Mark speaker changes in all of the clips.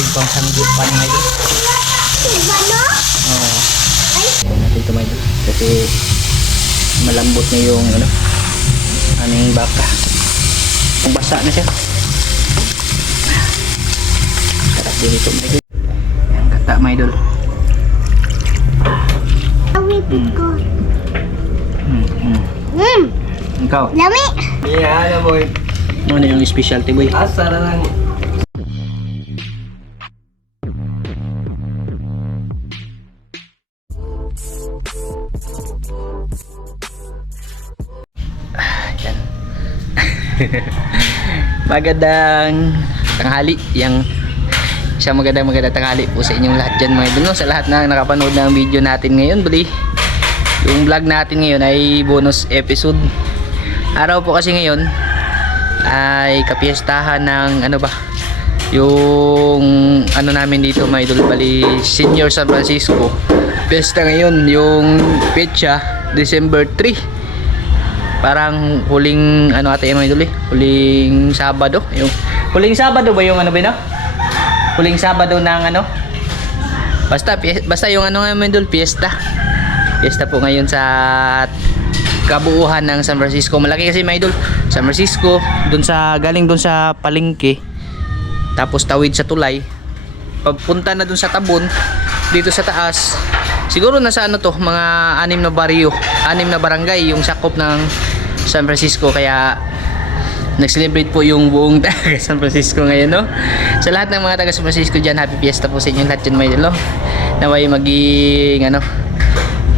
Speaker 1: natin pang sanggupan mga idol. Oo. natin ito mga. Kasi malambot na yung ano, aming baka. Kung basa na siya. Sarap din ito mga idol. Yan, kata mga idol.
Speaker 2: Awipit ko.
Speaker 1: Hmm, hmm.
Speaker 2: Hmm,
Speaker 1: Ikaw,
Speaker 2: lami.
Speaker 3: Iya, ya boy.
Speaker 1: ano yung specialty boy?
Speaker 3: Asal lang.
Speaker 1: Magandang tanghali. Yang isang magandang magandang tanghali po sa inyong lahat dyan mga idol. no? Sa lahat na nakapanood ng video natin ngayon. Bali, yung vlog natin ngayon ay bonus episode. Araw po kasi ngayon ay kapiestahan ng ano ba yung ano namin dito mga idol bali senior San Francisco fiesta ngayon yung petsa December 3 parang huling ano ate yung idol eh. Huling Sabado yung huling Sabado ba yung ano ba no? huling Sabado ng ano? Basta pie- basta yung ano nga idol fiesta. Fiesta po ngayon sa kabuuhan ng San Francisco. Malaki kasi mga idol San Francisco dun sa galing dun sa palengke. Tapos tawid sa tulay. Papunta na dun sa tabon dito sa taas siguro nasa ano to mga anim na baryo anim na barangay yung sakop ng San Francisco kaya nag-celebrate po yung buong taga San Francisco ngayon no? Sa lahat ng mga taga San Francisco dyan happy fiesta po sa inyo lahat dyan may no naway maging ano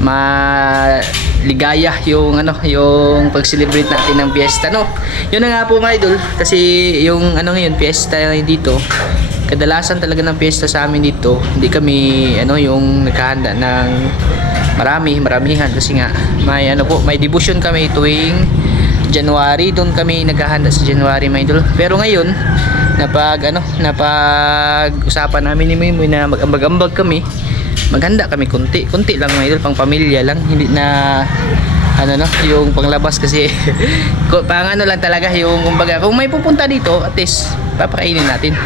Speaker 1: maligaya yung ano yung pag-celebrate natin ng fiesta no? Yun nga po mga idol kasi yung ano ngayon fiesta dito kadalasan talaga ng fiesta sa amin dito hindi kami ano yung naghahanda ng marami maramihan. Kasi nga may ano po may devotion kami tuwing January. Doon kami naghahanda sa January mga idol. Pero ngayon napag ano napag usapan namin ni Mimoy na mag-ambag-ambag kami. Maghanda kami kunti. Kunti lang mga idol. Pang pamilya lang. Hindi na ano no yung panglabas kasi pang ano lang talaga yung kumbaga kung may pupunta dito at least papakainin natin.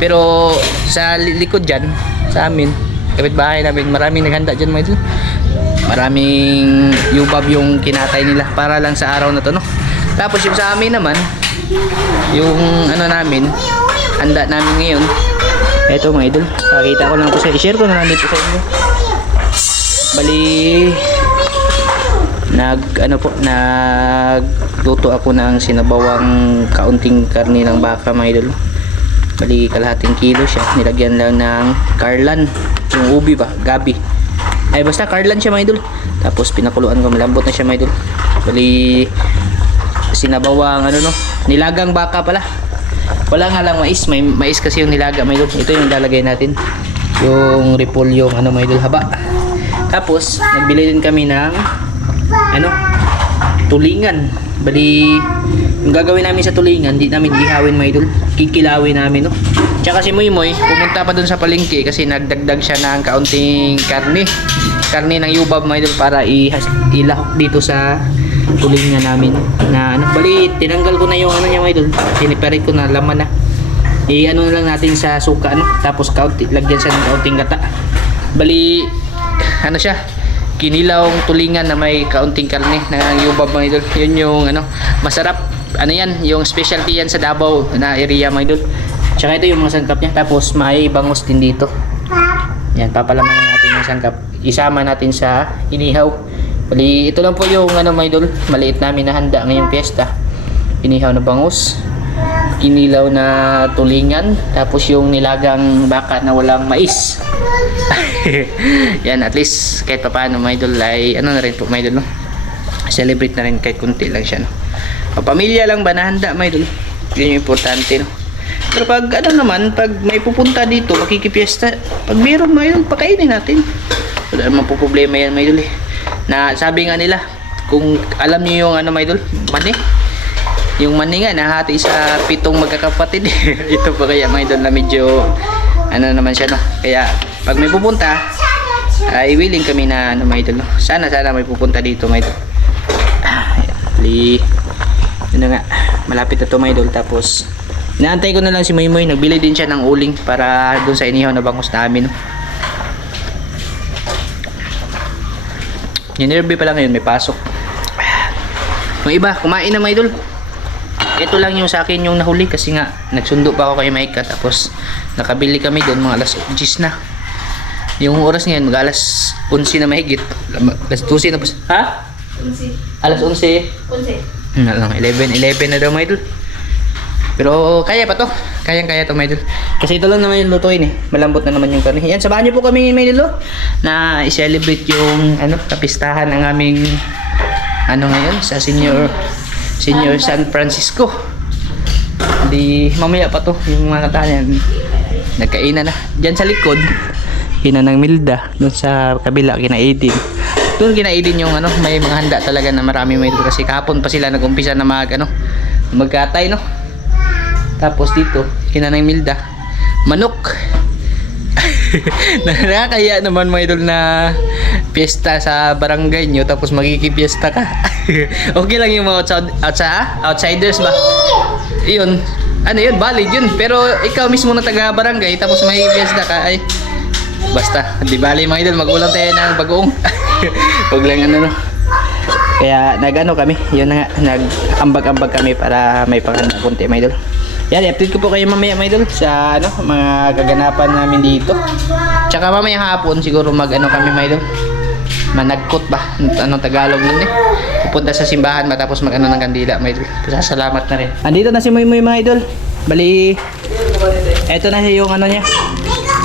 Speaker 1: Pero sa li- likod dyan sa amin kapitbahay namin maraming naghanda dyan mga idol maraming yubab yung kinatay nila para lang sa araw na to no? Tapos yung sa amin naman yung ano namin handa namin ngayon. Eto mga idol nakita ko lang po sa i-share ko na lang dito sa inyo. Bali nag ano po nagluto ako ng sinabawang kaunting karne ng baka mga idol. Bali kalahating kilo siya. Nilagyan lang ng karlan yung ubi ba? Gabi. Ay basta karlan siya mga idol tapos pinakuluan ko malambot na siya mga idol bali sinabawang ano no? Nilagang baka pala. Wala nga lang mais. May mais kasi yung nilaga mga idol ito yung lalagay natin. Yung repolyo ano mga idol haba. Tapos nagbili din kami ng ano? Tulingan. Bali yung gagawin namin sa tulingan di namin ihawin mga idol kikilawin namin no tsaka si Moy Moy pumunta pa dun sa palengke kasi nagdagdag siya ng kaunting karne. Karne ng yubab mga idol para ilahok dito sa tulingan namin. Na ano bali tinanggal ko na yung ano niya mga idol. Siniparit ko na laman na. I ano na lang natin sa suka ano. Tapos kaunti lagyan siya ng kaunting gata. Bali ano siya? Kinilawang tulingan na may kaunting karne na yubab mga idol. Yun yung ano masarap. Ano yan? Yung specialty yan sa Davao na area mga idol tsaka ito yung mga sangkap niya. Tapos may bangus din dito. Yan papalaman natin yung sangkap. Isama natin sa inihaw. Bali ito lang po yung ano mga idol maliit namin na handa ngayong piyesta. Inihaw na bangus. Kinilaw na tulingan. Tapos yung nilagang baka na walang mais. Yan at least kahit pa paano mga idol ay ano na rin po mga idol no? celebrate na rin kahit kunti lang siya no? Pamilya lang ba na handa mga idol yun yung importante no pero pag ano naman pag may pupunta dito makikipiesta. Pag meron idol pakainin natin. Wala naman po problema yan mga idol eh. Na sabi nga nila kung alam niyo yung ano mga idol mani? Yung mani nga nahati sa pitong magkakapatid. Ito pa kaya mga idol na medyo ano naman siya no? Kaya pag may pupunta ay willing kami na ano mga idol no? Sana sana may pupunta dito mga idol ah, yun na nga malapit na to mga idol tapos Inaantay ko na lang si Moymoy. Nagbili din siya ng uling para doon sa inihaw na bangos namin. Nervy pa lang ngayon, may pasok. Yung iba, kumain na mga idol. Ito lang yung sa akin yung nahuli kasi nga nagsundo pa ako kay Maika tapos nakabili kami doon mga alas 10 na. Yung oras ngayon mag alas 11 na mahigit. Alas 12 na pa. Ha?
Speaker 2: Unsi.
Speaker 1: Alas 11.
Speaker 2: Unsi.
Speaker 1: Hmm, lang 11, 11 na daw mga idol. Pero kaya pa to. Kayang kaya to mga idol. Kasi ito lang naman yung lutuin eh. Malambot na naman yung karne. Yan, samahan niyo po kami mga idol. oh, Na i-celebrate yung ano, kapistahan ng aming ano ngayon sa senior senior San Francisco. Di mamaya pa to yung mga katayan. Nagkainan na. Diyan sa likod, kina ng Milda. Doon sa kabila, kina Aiden. Doon kina Aiden yung ano, may mga handa talaga na marami may kasi kahapon pa sila nag-umpisa na mag ano, magkatay no. Tapos dito, kina ng Milda, manok. Nakakaya naman mga idol na piyesta sa barangay nyo tapos magkikipiesta ka. okay lang yung mga outside, outside, outsiders ba? Yun. Ano yun? Valid yun. Pero ikaw mismo na taga barangay tapos magkikipiesta ka ay basta. Di bali mga idol, magulang tayo ng bagoong. Huwag lang ano no. Kaya nag-ano kami, yun na nga, nag-ambag-ambag kami para may panghanda konti mga idol. Yan, i-update ko po kayo mamaya mga idol sa ano, mga kaganapan namin dito. Tsaka mamaya hapon siguro mag-ano kami mga idol. Managkot ba? Anong Tagalog nun eh. Pupunta sa simbahan matapos mag-ano ng kandila mga idol. Salamat na rin. Andito na si Muy Muy mga idol. Bali, eto na yung ano niya.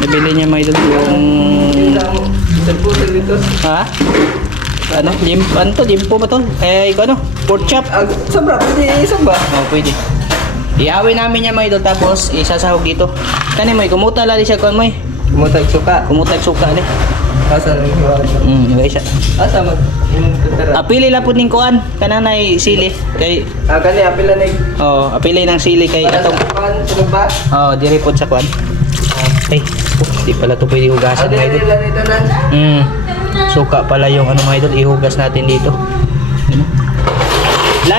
Speaker 1: Nabili niya mga idol yung... Ha? Ano? Lim, ano to? Limpo ba to? Eh, ikaw ano? Pork chop?
Speaker 3: Sobra, pwede isang ba?
Speaker 1: Oh, pwede. Iawin namin niya mga idol tapos isasahog dito. Kani mo, kumuta lali siya kon mo.
Speaker 3: Kumutag suka.
Speaker 1: Kumuta suka ni.
Speaker 3: Asa yung
Speaker 1: Mm, yung isa.
Speaker 3: Asa tutara.
Speaker 1: Apili lang po ning kuan kananay sili kay
Speaker 3: Ah, kani apila na
Speaker 1: oh, apili ng sili kay atong
Speaker 3: Pan, sunod ba?
Speaker 1: oh, diri po sa kuan. Ay, di pala to pwede
Speaker 3: Ah,
Speaker 1: hugasan mga
Speaker 3: dili
Speaker 1: idol. Mm. Suka pala yung ano mga idol, ihugas natin dito.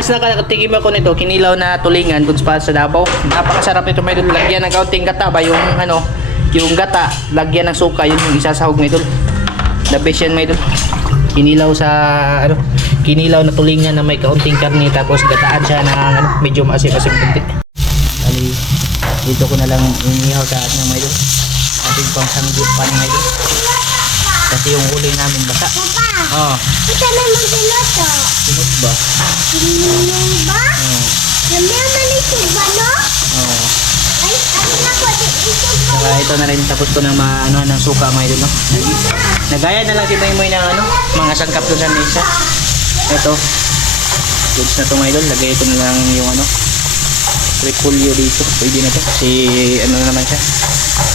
Speaker 1: Last na katikim ako nito, kinilaw na tulingan dun sa sa Davao. Napakasarap nito idol. Lagyan ng kaunting gata ba yung ano, yung gata, lagyan ng suka, yun yung isasahog mga idol. The best yan idol. Kinilaw sa ano, kinilaw na tulingan na may kaunting karne tapos gataan siya ng ano, medyo maasim-asim kunti. Ali, dito ko na lang inihaw sa atin mga idol. Ating pangsanggip pa mga idol. Kasi yung uling namin basa. Oh,
Speaker 2: Kita na magluto.
Speaker 1: sunod ba?
Speaker 2: Sinunong ba?
Speaker 1: Oh,
Speaker 2: Namaya malisig ba, no?
Speaker 1: oh.
Speaker 2: Ay, ano na po, isog ba?
Speaker 1: Saka ito na rin tapos ko na maano ng suka mga idol no. Nag- Nagaya na lang si Moy Moy ng ano, mga sangkap doon sa mesa. Ito. Goods na to mga idol. Lagay ito na lang yung ano, repolyo dito. Pwede na to. Kasi ano na naman siya.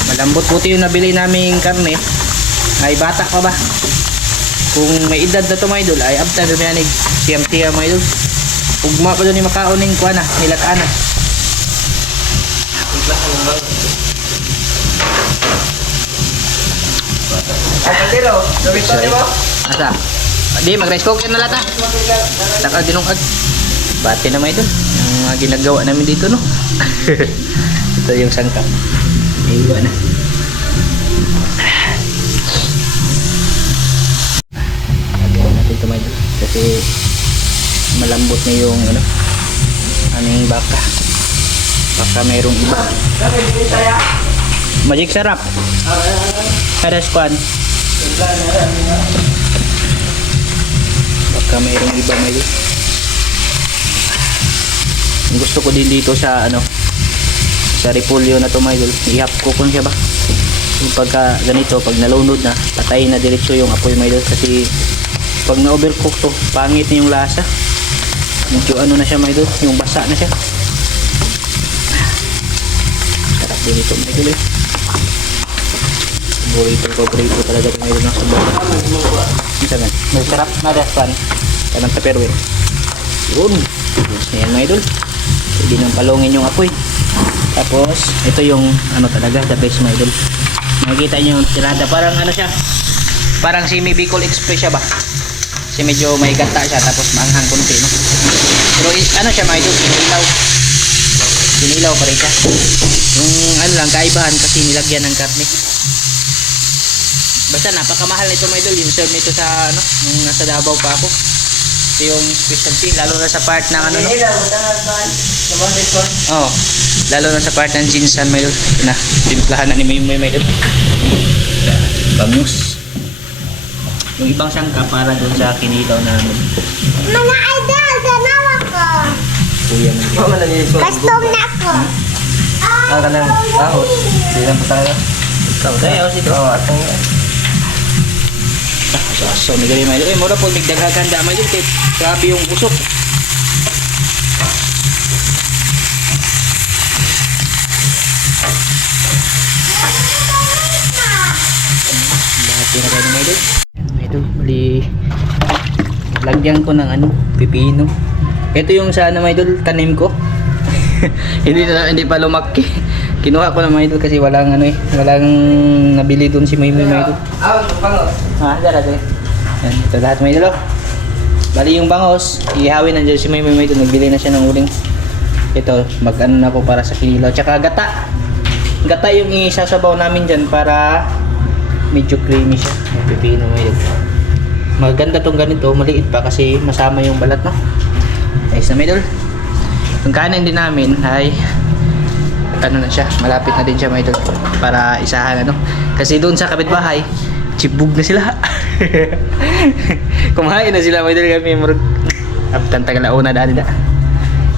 Speaker 1: Malambot puti yung nabili naming karne. Ay bata pa ba? Kung may edad na to mga idol, ay abtan doon yan siyam-siyam mga idol. Ugma pa doon yung makaon ng kuana, nilataan na.
Speaker 3: Asa tiro? Dawito di mo?
Speaker 1: Asa? Di, mag-rice cooker na lata. Saka dinungag. Bati naman ito. Yung mga ginagawa namin dito, no? ito yung sangkap. Iwa na. Kasi malambot na yung ano, aming baka. Baka mayroong iba. Magic sarap. Kada squad. Baka mayroong iba may Ang gusto ko din dito sa ano sa repolyo na to idol. Ihap ko kung siya ba. Yung pagka ganito, pag nalunod na, patay na diretso yung apoy idol kasi pag na-overcook to, pangit na yung lasa. Medyo ano na siya mga idol, yung basa na siya. Sarap din ito eh. Burrito ko, burrito talaga ito mga idol ng sabon. Isa man. Masarap na daspan. Kanang tupperware. Yun. Yes, yan mga idol. Pwede nang palungin yung apoy. Tapos, ito yung ano talaga, the best mga idol. Makikita nyo yung tirada. Parang ano siya. Parang si Bicol Express siya ba? Kasi medyo may gata siya. Tapos maanghang kunti. No? Pero ano siya mga idol? Kinilaw. kinilaw pa rin siya. Yung ano lang, kaibahan kasi nilagyan ng karne. Basta napakamahal nito mga idol. Yung serve nito sa ano, nung nasa Davao pa ako. Ito yung specialty, lalo na sa part ng ano no. Oo. Lalo na sa part ng ginsan may na, timplahan na ni May May idol. Bangus. Yung ibang sangka para doon sa kinilaw namin.
Speaker 2: Mga idol, ganawa ko.
Speaker 1: Kuya ng
Speaker 3: Mama na nilis ko.
Speaker 2: Custom na ko.
Speaker 3: Ah, ka lang. Ah, Hindi lang pa tayo.
Speaker 1: Ikaw, tayo dito.
Speaker 3: Oo, atong
Speaker 1: So, so may gawin may. Eh, mura po, may daghaganda may idol. Kaya grabe yung usok. Lahat yun na kayo mga idol. Mga idol, bali lagyan ko ng ano, pipino. Ito yung sa ano mga idol, tanim ko. hindi na hindi pa lumaki. Kinuha ko na mga idol kasi walang ano eh, walang nabili doon si Maymoy mga idol.
Speaker 3: Ah, bango.
Speaker 1: Ah, dara dara. Yan, ito lahat may dalo. Bali yung bangos, ihawin nandiyan si Maymoy may doon, nagbili na siya ng uling. Ito, mag-ano na po para sa kilo. Tsaka gata. Gata yung isasabaw namin dyan para medyo creamy siya. Pipino may Maganda tong ganito, maliit pa kasi masama yung balat no. Ayos na may dol. Yung kanin din namin ay ano na siya, malapit na din siya dol para isahan ano. Kasi doon sa kapitbahay, chibug na sila. Kumain na sila dol kami murag Abtan tagal na una dati da.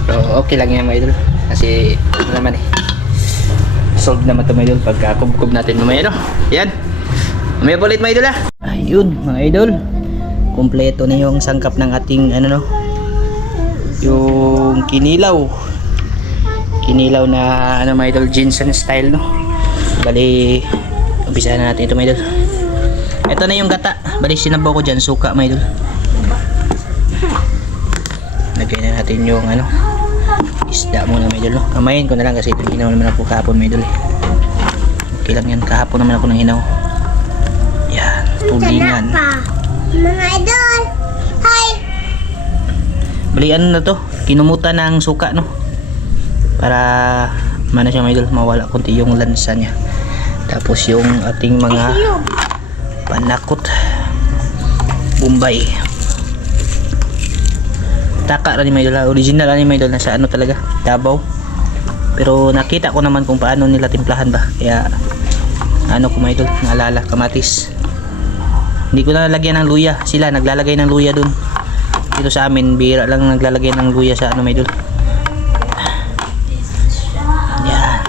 Speaker 1: So okay lang yan idol. Kasi ano naman eh. Solve naman ito mga idol pagka kubkub natin mamaya no. Yan. Mamaya po ulit mga idol ah. Ayun mga idol. Kompleto na yung sangkap ng ating ano no. Yung kinilaw. Kinilaw na ano mga idol Jensen style no. Bali umpisahan na natin ito mga idol. Ito na yung gata. Bali sinabaw ko dyan suka mga idol. Lagay na natin yung ano isda muna may idol no? kamayin ko na lang kasi hinaw naman ako kahapon may idol eh. okay lang yan kahapon naman ako ng hinaw yan tulingan.
Speaker 2: Mga idol. Hi.
Speaker 1: bali ano na to? Kinumutan ng suka no? Para mana siya may idol mawala konti yung lansa niya. Tapos yung ating mga panakot. Bombay. Taka rin may idol original ani may idol nasa ano talaga? Davao. Pero nakita ko naman kung paano nila timplahan ba. Kaya ano ko may idol naalala kamatis hindi ko na nalagyan ng luya. Sila naglalagay ng luya dun. Dito sa amin bira lang naglalagay ng luya sa ano may idol yan.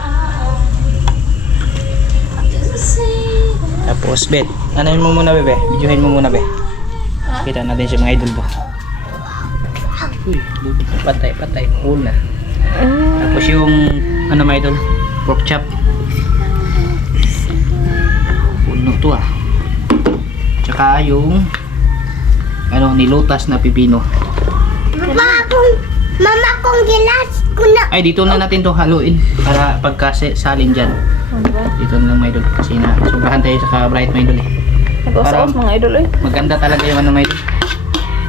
Speaker 1: Tapos bet ano mo muna bebe. Videohin mo muna be. Kita natin si mga idol ba uy patay patay. Una tapos yung ano mga idol pork chop. Puno to ah tsaka yung ano nilutas na pipino
Speaker 2: Mama akong, mama akong gilas ko na.
Speaker 1: ay dito na natin to haluin para pagkasalin dyan dito na lang mga idol kasi na sobrahan tayo sa bright mga idol eh
Speaker 4: Nag-usaos mga idol eh.
Speaker 1: maganda talaga yung ano mga idol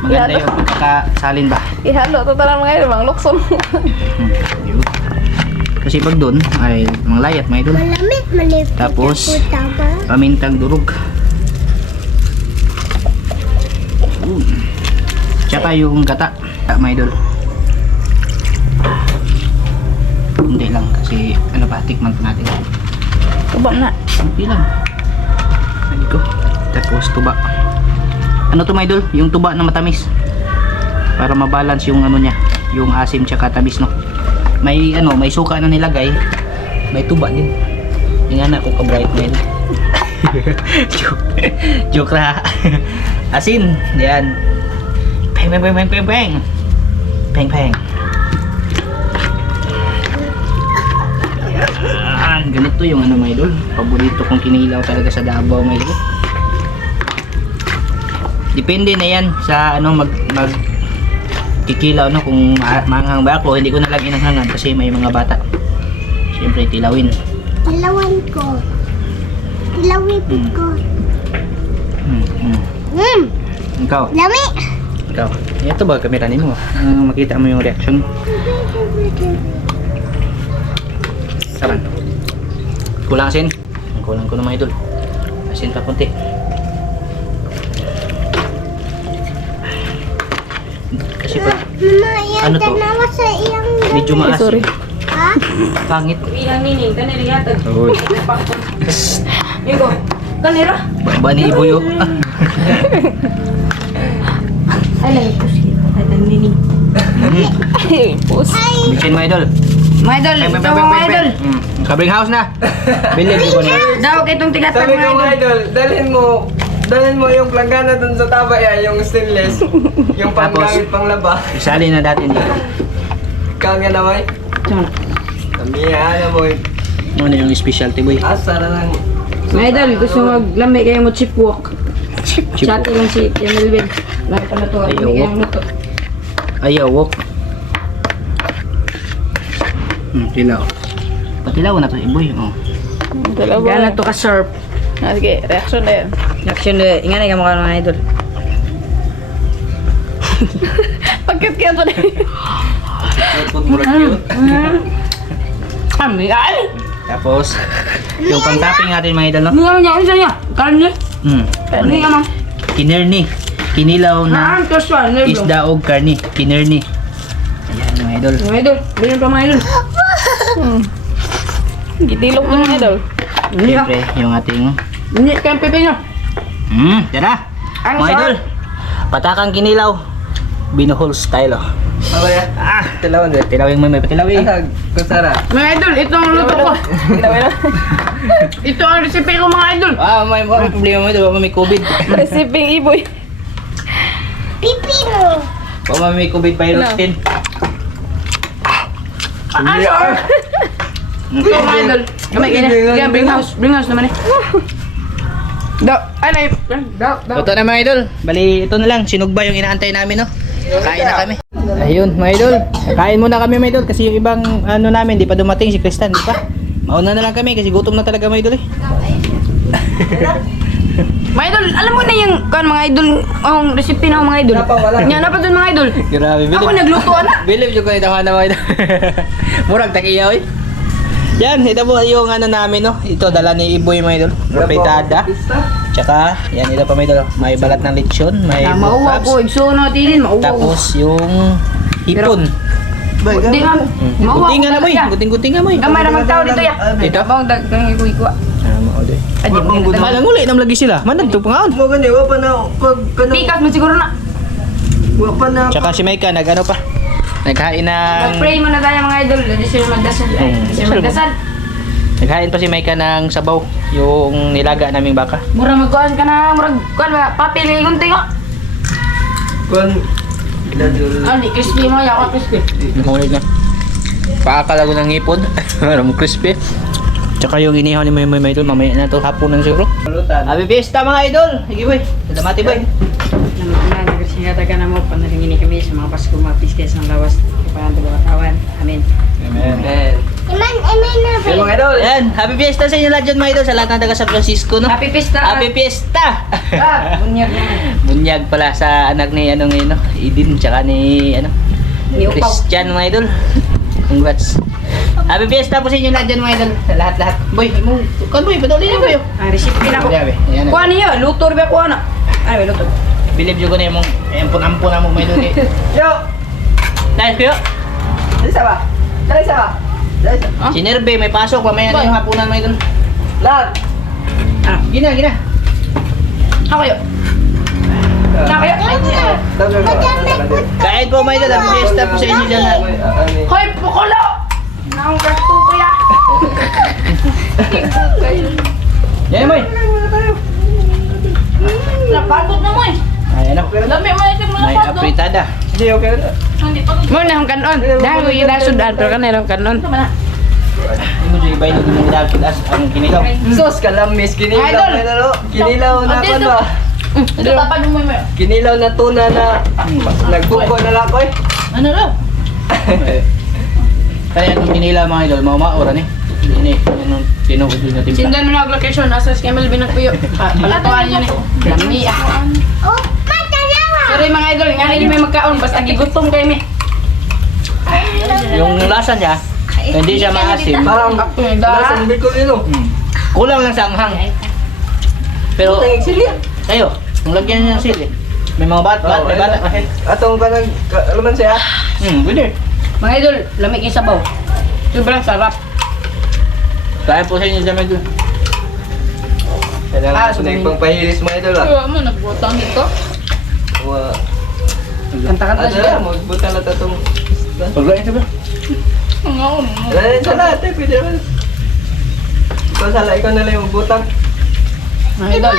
Speaker 1: maganda
Speaker 4: Yado.
Speaker 1: yung pagkakasalin ba
Speaker 4: Ihalo to talang mga idol, mga lukson.
Speaker 1: Kasi pag doon ay mga layat may doon.
Speaker 2: Malamig, malipit.
Speaker 1: Tapos? Pamintang durog. Mm. Tsaka yung gata. May idol. Hindi lang kasi ano pa tikman pa natin.
Speaker 4: Tuba na.
Speaker 1: Hindi lang. Sabi ko. Tapos tuba. Ano to my idol? Yung tuba na matamis. Para mabalance yung ano niya, yung asim tsaka tamis no. May ano, may suka na nilagay. May tuba din. Yung anak ko ka-bright na yun. joke, joke ra. Asin, yan. Peng, peng, peng, peng, peng, peng. Peng, peng. Yan, ganito yung ano mga idol. Paborito kong kinilaw talaga sa Davao mga idol. Depende na yan sa ano mag mag kikilaw no kung ma- manghang ba ako hindi ko na lang inanghangan kasi may mga bata. Siyempre tilawin.
Speaker 2: Dalawan ko. Dilawipit
Speaker 1: Hmm.
Speaker 2: ko.
Speaker 1: Hmm, Ikaw,
Speaker 2: lami.
Speaker 1: ikaw. Ito ba kamera nimo? Ang makita mo yung reaction mo. Saman. Kulang asin. Ang kulang ko na mga idol. Asin pa konti. Kasi pa, Ano to? medyo
Speaker 4: Ay,
Speaker 1: maasim.
Speaker 4: sorry.
Speaker 2: Ha?
Speaker 1: Pangit.
Speaker 4: Ilang nining, kanila yata.
Speaker 1: Uy.
Speaker 4: Igo, kanila.
Speaker 1: Ba, ba ni Iboy oh.
Speaker 4: Ay, lang ipos kita. Ay, lang nining. Ay, ipos.
Speaker 1: Bikin mga idol.
Speaker 4: Mga idol, ito mga
Speaker 1: bang,
Speaker 4: idol.
Speaker 1: Mm. Kabring house na. Bilib ko na.
Speaker 4: Daw, kay itong tigatang
Speaker 3: Sabi
Speaker 4: mga
Speaker 3: ko
Speaker 4: idol.
Speaker 3: idol, dalhin mo, dalhin mo yung planggana dun sa taba yan, yung stainless, yung panggamit pang laba.
Speaker 1: Isali na natin dito.
Speaker 3: Kanga na may.
Speaker 4: Saan?
Speaker 3: Tamiya na mo.
Speaker 1: Ano yung specialty boy?
Speaker 3: Asara lang.
Speaker 4: Mga idol, gusto maglamig kayo mo chipwalk. Chat lang si Tia Melvin. Lagi pa na to.
Speaker 1: Ayaw. Ayaw, wok. Hmm, tilaw. Patilaw na to, Iboy. Oh.
Speaker 4: Gana to ka serve. Ah, sige, reaction na yan. Reaction na yan. Ingana ka mukha ng mga idol. Pagkat kaya to na Kami ay!
Speaker 1: Tapos, yung pang-topping natin mga idol, no?
Speaker 4: Ano niya? Ano niya? Karne?
Speaker 1: Hmm.
Speaker 4: Ano niya man?
Speaker 1: Kinerni. Kinilaw na
Speaker 4: Naan. Nerdo.
Speaker 1: isda o karni. Kinerni. Ayan mga idol.
Speaker 4: Mga idol. Bilhin pa mga idol. Hmm. Gitilok ko mga idol. Hindi ka.
Speaker 1: Siyempre, yung ating...
Speaker 4: Hindi ka ang pepe nyo.
Speaker 1: Hmm, tara.
Speaker 4: Ang
Speaker 1: Mga
Speaker 4: sarap.
Speaker 1: idol. Patakang kinilaw. Binuhol style, oh.
Speaker 3: Mamaya.
Speaker 1: Ah!
Speaker 3: Tilawan din.
Speaker 1: Tilawin mo, may patilawin.
Speaker 3: Ah, kusara.
Speaker 4: Mga idol, ito ang luto ko. ito ang recipe ko mga idol.
Speaker 1: Ah, may, may problema mo ito. Baka may COVID.
Speaker 4: Recipe iboy.
Speaker 2: Pipi mo.
Speaker 1: Baka may COVID virus
Speaker 4: Ano?
Speaker 1: din.
Speaker 4: Sure. Ito mga idol. Kamay kaya. Kaya bring house. Bring house naman eh. Daw, ay na Daw, daw.
Speaker 1: Ito na mga idol. Bali, ito na lang. Sinugba yung inaantay namin, no? Kain na kami. Ayun, mga idol. Kain muna kami, mga idol. Kasi yung ibang ano namin, di pa dumating si Kristan, di pa? Mauna na lang kami kasi gutom na talaga, mga idol, eh.
Speaker 4: Mga idol, alam mo na yung kan mga idol, ang recipe ng mga idol.
Speaker 3: Wala pa, wala.
Speaker 4: Yan, dapat dun mga idol.
Speaker 1: Grabe,
Speaker 4: Ako nagluto na.
Speaker 1: Believe yung kanina ka na mga idol. Murag takiyaw, eh. Yan, ito po yung ano namin, no? Ito, dala ni Iboy, mga idol. Propritada. Tsaka, yan, ito pa, mga idol. May balat ng lechon, may
Speaker 4: Ah,
Speaker 1: pork
Speaker 4: mauwa
Speaker 1: chops.
Speaker 4: ko, igso na tilin, mauwa ko.
Speaker 1: Tapos, yung hipon.
Speaker 4: Di nga, mauwa ko.
Speaker 1: Guting nga na, boy.
Speaker 4: talaga.
Speaker 1: Guting-guting nga, boy.
Speaker 4: Gamay na magtao dito ya.
Speaker 1: Ito?
Speaker 4: Bang dag kang ikuha.
Speaker 1: Ah, mao doy.
Speaker 4: Adi mo ganda.
Speaker 1: Malang uli nam lagi sila. Manad to pangaon.
Speaker 3: Mo gani, wa pa na, pag, kano,
Speaker 4: Tikas mo siguro na.
Speaker 3: wa pa na.
Speaker 1: Tsaka si Maika nag ano pa. Naghain ng
Speaker 4: Mag-pray mo na tayo mga idol. Hindi sila magdasal.
Speaker 1: Hmm.
Speaker 4: Hindi sila magdasal.
Speaker 1: naghain pa si Maika ng sabaw, yung nilaga naming baka.
Speaker 4: Mura magkuhan ka na. Mura kuhan ba? Papil yung gunting ko.
Speaker 3: Kung, dadul.
Speaker 4: Ah, di crispy mo. Yako crispy.
Speaker 1: Nahulid na. Paakalago ng ngipon. Ano mo crispy. Tsaka yung inihaw ni Maymay Maydol, mamaya na to hapunan siguro.
Speaker 3: Pulutan.
Speaker 1: Happy Fiesta mga idol! Sige boy, salamati boy.
Speaker 4: Naman na, nagkasingata ka na mo. Panalingin kami sa mga Pasko, mga piskes ng lawas. Ipahan ito katawan. Amen.
Speaker 3: Amen.
Speaker 2: Iman, iman na ba?
Speaker 3: Yung mga idol.
Speaker 1: Ayan, Happy Fiesta sa inyo lahat dyan mga idol, sa lahat ng taga San Francisco no.
Speaker 4: Happy Pista!
Speaker 1: Happy Fiesta!
Speaker 4: Ah, bunyag naman.
Speaker 1: Bunyag pala sa anak ni ano ngayon, no? Idin tsaka ni ano
Speaker 4: Ni Upaw.
Speaker 1: Christian mga idol. Congrats. Happy Fiesta po sa inyo lahat dyan mga idol. Sa lahat-lahat. Boy, mo, kan boy, padali na boy.
Speaker 4: Ah, recipe na ko.
Speaker 1: Sabi, ayan.
Speaker 4: Kuha niyo, luto rin ba kuha na? Ay, luto.
Speaker 1: Believe ko na yung ampun-ampun na mo mga idol. eh.
Speaker 3: Yo!
Speaker 1: Nice kayo.
Speaker 3: Isa ba? Tara isa ba?
Speaker 4: Ah?
Speaker 1: Si Nerbe, may pasok. Mamaya na yung hapunan mga idol.
Speaker 3: Lahat.
Speaker 1: Ah, gina, gina.
Speaker 4: Ako yun.
Speaker 3: Daw, daw.
Speaker 1: Kahit po idol, happy Fiesta po sa inyo dyan lahat.
Speaker 3: Eh.
Speaker 4: Hoy, pukulo! Naong gasto ko ya.
Speaker 1: Yan boy.
Speaker 4: Napagod na mo eh.
Speaker 1: Ay, ano.
Speaker 4: Lami mo isip mo
Speaker 1: May
Speaker 4: napagod.
Speaker 1: apritada.
Speaker 3: Hindi, okay na.
Speaker 4: Mo na ang kanon. Dahil ko yung sudan pero kanila ang kanon.
Speaker 1: Hindi mo dyan ibay na gumang dagkid as ang kinilaw.
Speaker 3: Sos ka lang, miss. Kinilaw na lalo. Kinilaw na
Speaker 4: Idol.
Speaker 3: ano ba?
Speaker 4: Ito tapad mo mo.
Speaker 3: Kinilaw na tuna na nagbuko na lang ko eh.
Speaker 1: Ano raw? Kaya itong kinilaw mga idol, maumaura ni. Ini, yung tinuod na timpla.
Speaker 4: Sindan mo na ang location asa sa Camel binagpuyo. Palatuan yun eh. Lami ah.
Speaker 2: Oh.
Speaker 4: Sorry mga idol, nga hindi may magkaon basta gigutom kayo mi.
Speaker 1: Yung lasa niya, Hindi siya maasim.
Speaker 3: Parang lasang bicol yun oh.
Speaker 1: Hmm. Kulang lang sa anghang. Pero kayo, kung lagyan niyo ng sili. May mga bat, bat, may bata kasi.
Speaker 3: Atong ka nag... Alaman siya.
Speaker 1: Hmm, pwede.
Speaker 4: Mga idol, lamig yung sabaw. Sobrang sarap.
Speaker 1: Kaya po sa inyo dyan medyo.
Speaker 4: Ah,
Speaker 3: Kailangan ko na
Speaker 4: sumayin.
Speaker 3: yung pangpahilis mga idol ah.
Speaker 4: Kaya mo, nagbutang dito.
Speaker 3: Wa-
Speaker 4: Kanta-kanta
Speaker 3: Ano
Speaker 4: siya.
Speaker 3: lang, magbuta na tatong...
Speaker 1: Paglain sa ba?
Speaker 4: Nga, ano.
Speaker 3: Wala rin sa lahat eh, pwede naman. Ikaw sala, ikaw na lang yung butang.
Speaker 4: Mga idol.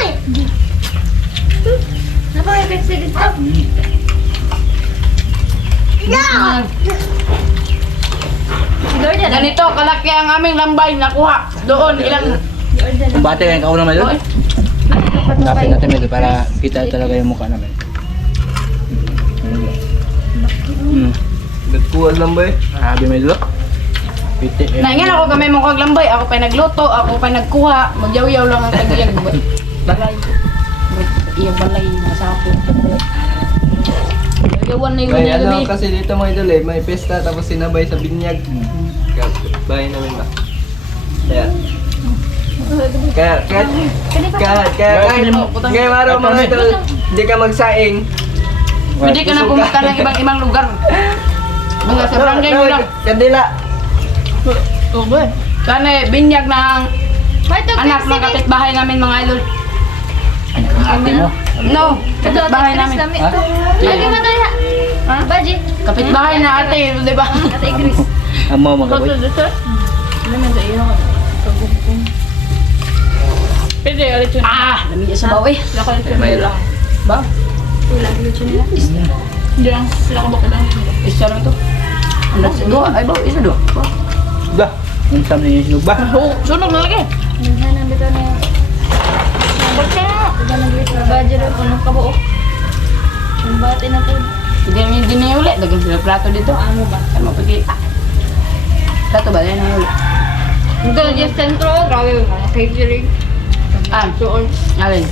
Speaker 2: Napakay Pepsi dito. Yeah!
Speaker 4: Ganito, kalaki ang aming lambay nakuha. Doon, ilang...
Speaker 1: Bate kayo kauna medyo.
Speaker 4: Oy,
Speaker 1: Tapin natin medyo para kita talaga yung mukha namin. Hmm.
Speaker 3: Nagkuhan lang ba eh?
Speaker 1: Sabi medyo. Piti. eh.
Speaker 4: Naingan ako kami mong lambay. Ako pa nagluto, ako pa nagkuha. Magyaw-yaw lang ang tagiyag. Balay. Iya balay, masapon. Yawan na yun
Speaker 3: May
Speaker 4: niya
Speaker 3: ano kasi dito mga idol eh, may pesta tapos sinabay sa binyag. Kaya, bahay namin ba? Kaya, kaya, kaya, kaya, kaya, kaya,
Speaker 1: Kaya,
Speaker 3: kaya, araw mga idol, hindi ka magsaing.
Speaker 4: Pwede ka na pumunta ng ibang-ibang lugar. Mga sa barangay mo lang.
Speaker 3: Kandila.
Speaker 4: Tubo eh. Sana binyag ng anak ng kapitbahay namin mga idol.
Speaker 1: Ang ate mo.
Speaker 4: No, kapitbahay namin.
Speaker 2: Lagi mo tayo.
Speaker 4: Ha?
Speaker 2: Baji.
Speaker 4: Kapitbahay na ate, di ba?
Speaker 2: Ate Chris.
Speaker 1: Ang mo mga boy.
Speaker 4: Pwede, alit yun. Ah! Lamig sa baw eh.
Speaker 3: May lang.
Speaker 4: Ba? Hindi lang. Sila ko baka lang. Isa lang to. Ano? Dua. Ay ba? Isa dua. Ba?
Speaker 1: Ba? Ang sam ni Lugba.
Speaker 4: Oh, sunog na lagi.
Speaker 2: Naghanap dito na yung... Basta! Ito na dito. Baji rin. Punong kabuo. Ang bati na po.
Speaker 4: Hindi niya din niya ulit. Dagan sila plato dito. Ano ba? Ano pa kaya? Plato ba? Yan na ulit.
Speaker 2: Ito na dyan sentro. Grabe mga catering.
Speaker 4: Ah, suon. Alin?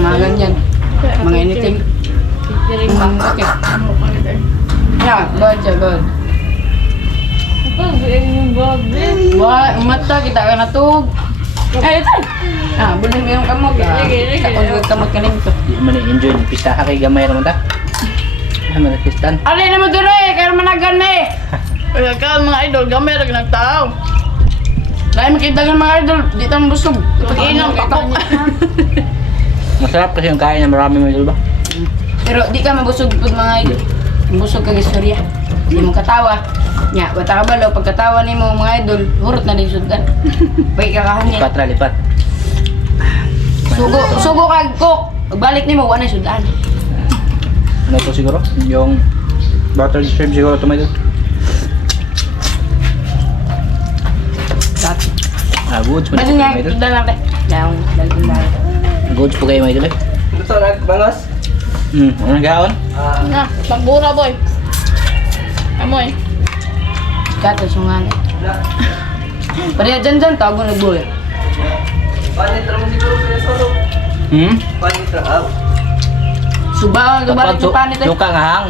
Speaker 4: Mga ganyan. Mga anything.
Speaker 2: Catering ba?
Speaker 4: Mm, okay. Yeah.
Speaker 2: Ito, yung babi.
Speaker 4: Wah, mata kita ka natug. Eh, ito. Ah, buling mo yung kamot. Ah,
Speaker 2: Sige, sige.
Speaker 4: Takon yung kamot ka nito.
Speaker 1: Di man enjoy ni pista kay gamay naman ta. Ah, man pistan.
Speaker 4: Alin naman dito eh, kaya managan na eh. Kaya ka mga idol, gamay lang nagtao. Dahil makita ng mga idol, di tayo busog. Pag-inom, pakok.
Speaker 1: Masarap kasi yung kain na marami idol ba?
Speaker 4: Pero di ka mabusog pag mga idol. Busog kang istorya. Hindi mo katawa. Nya, bata ka balo, pagkatawa ni mo mga idol, hurot na din sudan. Pag kakahangin.
Speaker 1: Lipat ra lipat.
Speaker 4: Sugo, sugo kag cook. Pagbalik ni mo, wala na sudan.
Speaker 1: Ano to siguro? Yung buttered shrimp siguro to mga idol.
Speaker 4: Dati.
Speaker 1: Ah, mga
Speaker 4: niya,
Speaker 1: idol.
Speaker 4: sudan lang tayo. Yang, balik na tayo.
Speaker 1: Goods po kayo mga idol eh.
Speaker 3: Gusto na bangos?
Speaker 1: Hmm, ano gaon?
Speaker 3: Ah,
Speaker 4: Na, pagbura boy. Amoy. Kato sungan. Pare dyan dyan, tago na boy.
Speaker 3: panit naman siguro kaya solo.
Speaker 1: Hmm?
Speaker 3: Panit ra ah.
Speaker 4: Subawan, gabalik
Speaker 1: su-
Speaker 4: ng panit eh.
Speaker 1: Nga hang.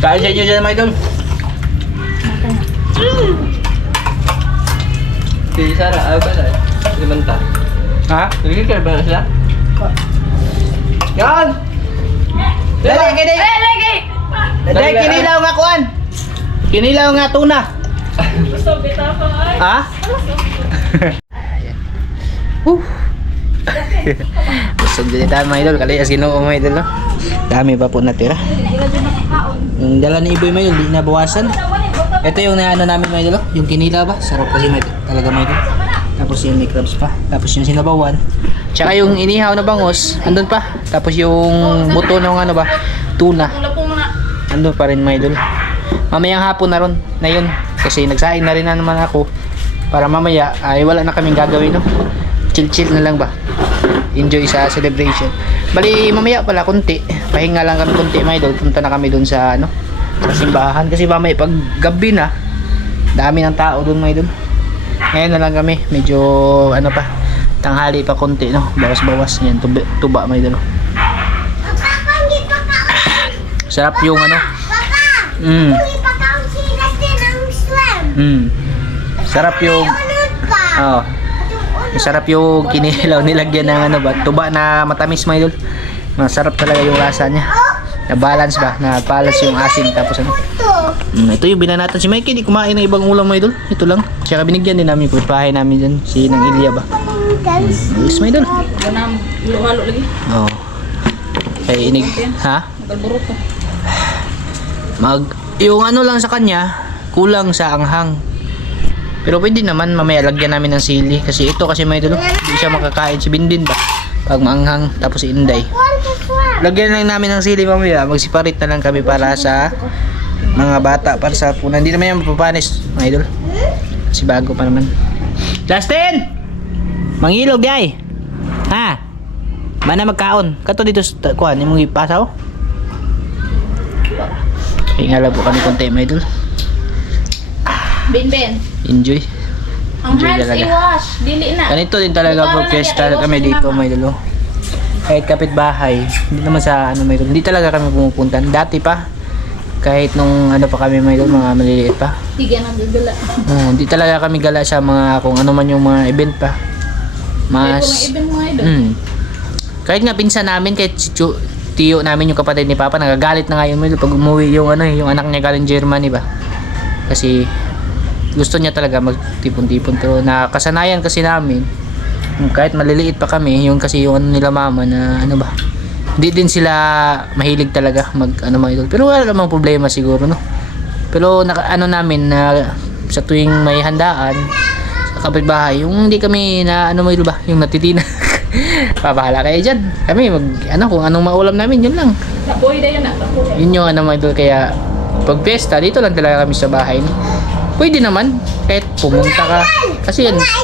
Speaker 1: Kain sa inyo dyan mga idol.
Speaker 3: Si Sarah, ah ba na? Limanta.
Speaker 1: Ha?
Speaker 3: Nagkikare ba na sila? Yan!
Speaker 1: Dali, kini.
Speaker 4: Eh, lagi!
Speaker 1: Dali, kinilaw nga kuan. Kinilaw nga tuna. Ha? Woo. Busog din tayo mga idol. Kali as ginoo mga idol. no? Dami pa po natira. Yung dala ni Iboy mga idol, di nabawasan. Ito yung naano namin mga idol. Yung kinila ba? Sarap kasi mga idol. Talaga mga idol. Tapos yung may crabs pa. Tapos yung sinabawan. Tsaka yung inihaw na bangos, andun pa. Tapos yung buto ng ano ba, tuna. Andun pa rin mga idol. Mamayang hapon na ron, na yun. Kasi nagsaing na rin na naman ako. Para mamaya, ay wala na kaming gagawin, no? Chill-chill na lang ba? Enjoy sa celebration. Bali, mamaya pala, kunti. Pahinga lang kami kunti, mga idol. Punta na kami dun sa, ano, sa simbahan. Kasi mamaya, pag gabi na, dami ng tao dun, mga idol. Ngayon na lang kami, medyo, ano pa, tanghali pa konti, no? Bawas-bawas. Yan, tuba, tuba mga idol. Sarap yung, ano, Mm. Mm. Sarap yung oh, masarap yung kinilaw nilagyan ng ano ba, tuba na matamis mga idol. Masarap talaga yung lasa niya. Na balance ba? Na balance yung asin tapos ano. Mm, ito yung binanatan si Mikey, di kumain ng ibang ulam mga idol. Ito lang. Siya binigyan din namin pagpahay namin dyan. Si Nang Ilya ba?
Speaker 5: Guys.
Speaker 1: Ayos mga idol.
Speaker 2: Ganang halo lagi.
Speaker 1: Oo. Oh. Kaya inig, ha?
Speaker 2: Ko.
Speaker 1: Mag, yung ano lang sa kanya, kulang sa anghang. Pero pwede naman mamaya lagyan namin ng sili. Kasi ito kasi may idol, hindi siya makakain si Bindin ba? Pag maanghang, tapos si Inday. Lagyan lang namin ng sili mamaya. Magsiparit na lang kami para sa mga bata, para sa punan. Hindi naman yan mapapanis, mga idol. Kasi bago pa naman. Justin! Mangilog, yay! Ha? Mana magkaon? Kato dito kuhan, yung mga ipasaw? Hingala po kami konti, mga idol.
Speaker 2: Ben.
Speaker 1: Enjoy.
Speaker 2: Ang
Speaker 1: Enjoy
Speaker 2: hands
Speaker 1: talaga.
Speaker 2: i-wash. Dili na.
Speaker 1: Ganito din talaga po
Speaker 2: na
Speaker 1: fiesta kami
Speaker 2: ni
Speaker 1: dito, may dulo. Kahit kapitbahay, hindi naman sa ano may dulo. Hindi talaga kami pumupunta. Dati pa, kahit nung ano pa kami may mga maliliit pa.
Speaker 2: Tiga na gagala.
Speaker 1: Oh, hindi talaga kami gala sa mga kung ano man yung mga event pa.
Speaker 2: Mas...
Speaker 1: Mas
Speaker 2: Kung even mga idol.
Speaker 1: mm, kahit nga pinsan namin kahit si Chu, tiyo namin yung kapatid ni Papa nagagalit na nga yun pag umuwi yung ano eh, yung anak niya galing Germany ba. Kasi gusto niya talaga magtipon-tipon pero nakasanayan kasi namin kahit maliliit pa kami yung kasi yung ano nila mama na ano ba hindi din sila mahilig talaga mag ano mga idol pero wala namang problema siguro no pero naka, ano namin na sa tuwing may handaan sa kapitbahay yung hindi kami na ano mga idol ba yung natitina pabahala kayo dyan kami mag ano kung anong maulam namin yun lang
Speaker 2: Tapoy na yun na. Tapoy.
Speaker 1: yun yung ano mga idol kaya pag fiesta dito lang talaga kami sa bahay no? pwede naman kahit pumunta ka kasi yan
Speaker 5: Idol.